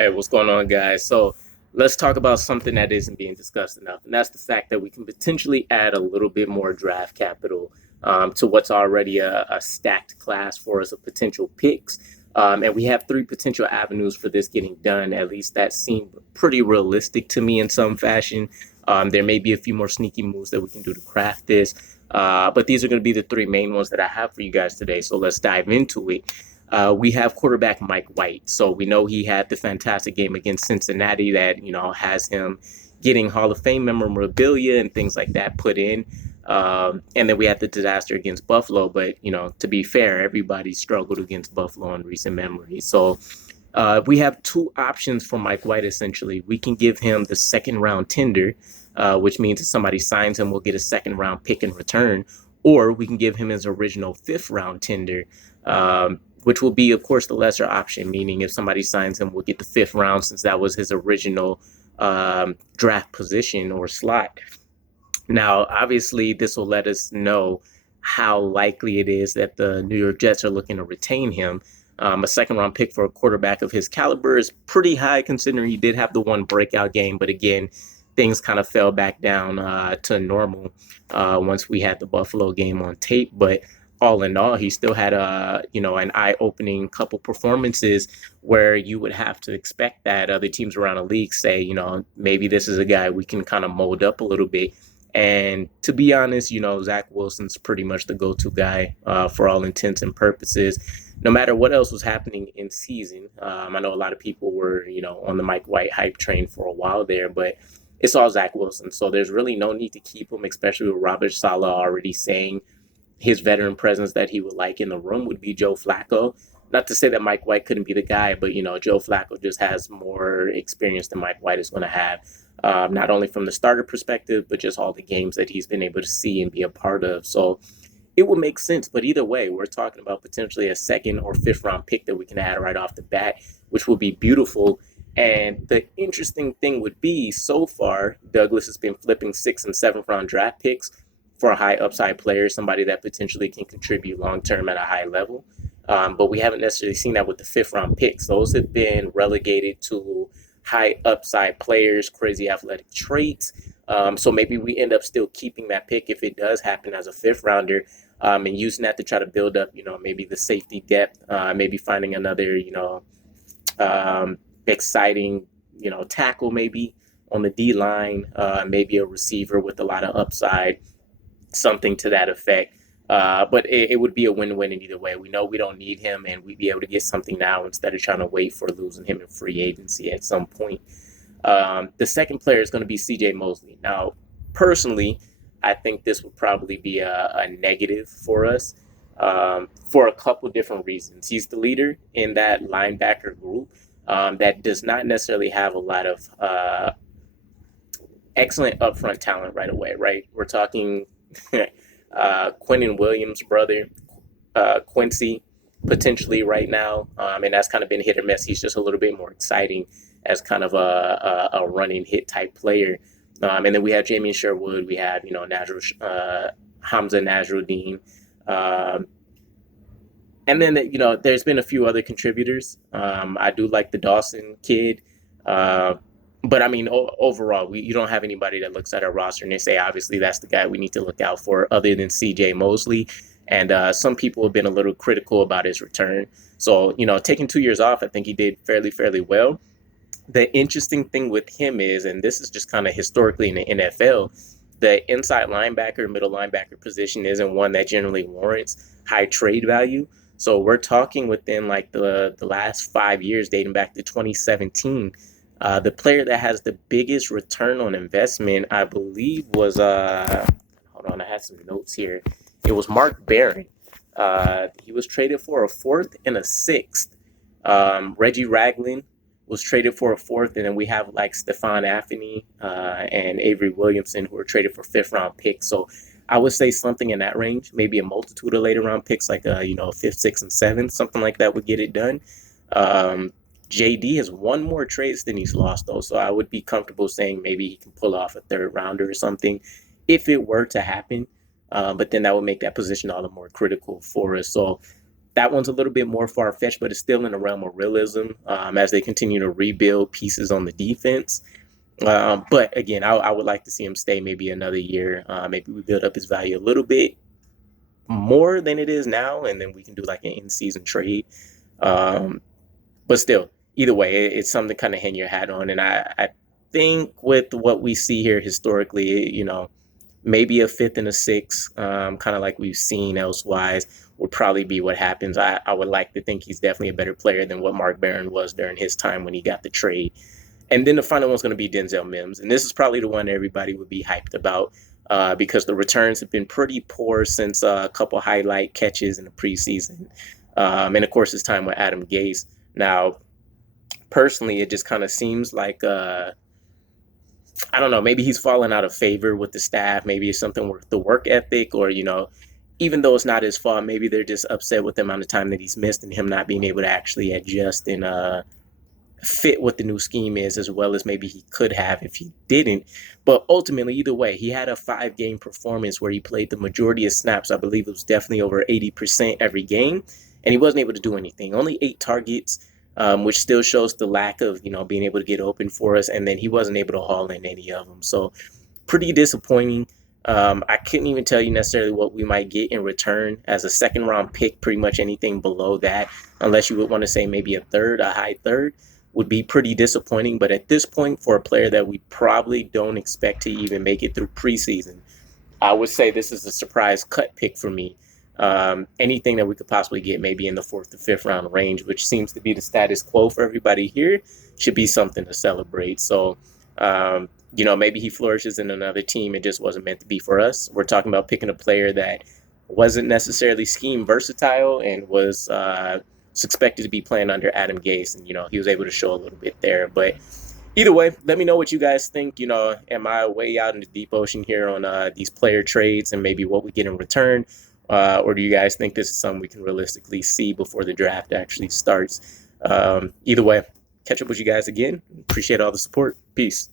Hey, what's going on, guys? So let's talk about something that isn't being discussed enough, and that's the fact that we can potentially add a little bit more draft capital to what's already a stacked class for us of potential picks. And we have three potential avenues for this getting done. At least that seemed pretty realistic to me in some fashion. There may be a few more sneaky moves that we can do to craft this, but these are going to be the three main ones that I have for you guys today. So let's dive into it. We have quarterback Mike White. So we know he had the fantastic game against Cincinnati that, has him getting Hall of Fame memorabilia and things like that put in. And then we had the disaster against Buffalo. But, to be fair, everybody struggled against Buffalo in recent memory. So we have two options for Mike White, essentially. We can give him the second round tender, which means if somebody signs him, we'll get a second round pick in return. Or we can give him his original fifth round tender, which will be, of course, the lesser option, meaning if somebody signs him, we'll get the fifth round since that was his original draft position or slot. Now, obviously, this will let us know how likely it is that the New York Jets are looking to retain him. A second round pick for a quarterback of his caliber is pretty high considering he did have the one breakout game. But again, things kind of fell back down to normal once we had the Buffalo game on tape. But all in all, he still had an eye-opening couple performances where you would have to expect that other teams around the league say, maybe this is a guy we can kind of mold up a little bit. And to be honest, Zach Wilson's pretty much the go-to guy for all intents and purposes, no matter what else was happening in season. I know a lot of people were, on the Mike White hype train for a while there, but it's all Zach Wilson. So there's really no need to keep him, especially with Robert Saleh already saying his veteran presence that he would like in the room would be Joe Flacco. Not to say that Mike White couldn't be the guy, but, Joe Flacco just has more experience than Mike White is going to have, not only from the starter perspective, but just all the games that he's been able to see and be a part of. So it would make sense. But either way, we're talking about potentially a second or fifth round pick that we can add right off the bat, which would be beautiful. And the interesting thing would be, so far, Douglas has been flipping sixth and seventh round draft picks for a high upside player, somebody that potentially can contribute long term at a high level. But we haven't necessarily seen that with the fifth round picks. Those have been relegated to high upside players, crazy athletic traits. So maybe we end up still keeping that pick if it does happen as a fifth rounder, and using that to try to build up, maybe the safety depth, maybe finding another, exciting, tackle maybe on the D line, maybe a receiver with a lot of upside, something to that effect. But it would be a win-win in either way. We know we don't need him, and we'd be able to get something now instead of trying to wait for losing him in free agency at some point. The second player is going to be C.J. Mosley. Now, personally, I think this would probably be a negative for us for a couple different reasons. He's the leader in that linebacker group that does not necessarily have a lot of excellent upfront talent right away, right? We're talking Quentin Williams' brother, Quincy, potentially right now, and that's kind of been hit or miss. He's just a little bit more exciting as kind of a running hit type player. And then we have Jamie Sherwood. We have Hamza Nasruddin. And then, there's been a few other contributors. I do like the Dawson kid. But I mean, overall, you don't have anybody that looks at our roster and they say, obviously, that's the guy we need to look out for other than C.J. Mosley. And some people have been a little critical about his return. So, taking 2 years off, I think he did fairly well. The interesting thing with him is, and this is just kind of historically in the NFL, the inside linebacker, middle linebacker position isn't one that generally warrants high trade value. So we're talking within like the last 5 years, dating back to 2017. The player that has the biggest return on investment, I believe, was hold on, I had some notes here. It was Mark Barron. He was traded for a fourth and a sixth. Reggie Ragland was traded for a fourth, and then we have like Stephon Anthony and Avery Williamson who were traded for fifth round picks. So I would say something in that range, maybe a multitude of later round picks, like fifth, sixth, and seventh, something like that would get it done. JD has won more trades than he's lost, though, so I would be comfortable saying maybe he can pull off a third rounder or something if it were to happen. But then that would make that position all the more critical for us. So That one's a little bit more far-fetched, but it's still in the realm of realism as they continue to rebuild pieces on the defense. But again, I would like to see him stay maybe another year. Maybe we build up his value a little bit more than it is now, and then we can do like an in-season trade. Um, but still, either way, it's something to kind of hang your hat on. And I think with what we see here historically, maybe a fifth and a sixth, kind of like we've seen elsewise, would probably be what happens. I would like to think he's definitely a better player than what Mark Barron was during his time when he got the trade. And then the final one's going to be Denzel Mims. And this is probably the one everybody would be hyped about because the returns have been pretty poor since a couple highlight catches in the preseason. And of course, his time with Adam Gase. Now, personally, it just kind of seems like, I don't know, maybe he's fallen out of favor with the staff. Maybe it's something with the work ethic or, even though it's not his fault, maybe they're just upset with the amount of time that he's missed and him not being able to actually adjust and fit what the new scheme is as well as maybe he could have if he didn't. But ultimately, either way, he had a 5-game performance where he played the majority of snaps. I believe it was definitely over 80% every game, and he wasn't able to do anything. Only 8 targets, which still shows the lack of, being able to get open for us, and then he wasn't able to haul in any of them. So pretty disappointing. I couldn't even tell you necessarily what we might get in return as a second-round pick. Pretty much anything below that, unless you would want to say maybe a high third, would be pretty disappointing. But at this point, for a player that we probably don't expect to even make it through preseason, I would say this is a surprise cut pick for me. Anything that we could possibly get maybe in the 4th to 5th round range, which seems to be the status quo for everybody here, should be something to celebrate. So, maybe he flourishes in another team. It just wasn't meant to be for us. We're talking about picking a player that wasn't necessarily scheme versatile and was expected to be playing under Adam Gase, and he was able to show a little bit there. But either way, let me know what you guys think. Am I way out in the deep ocean here on these player trades and maybe what we get in return, or do you guys think this is something we can realistically see before the draft actually starts? Either way, catch up with you guys again. Appreciate all the support. Peace.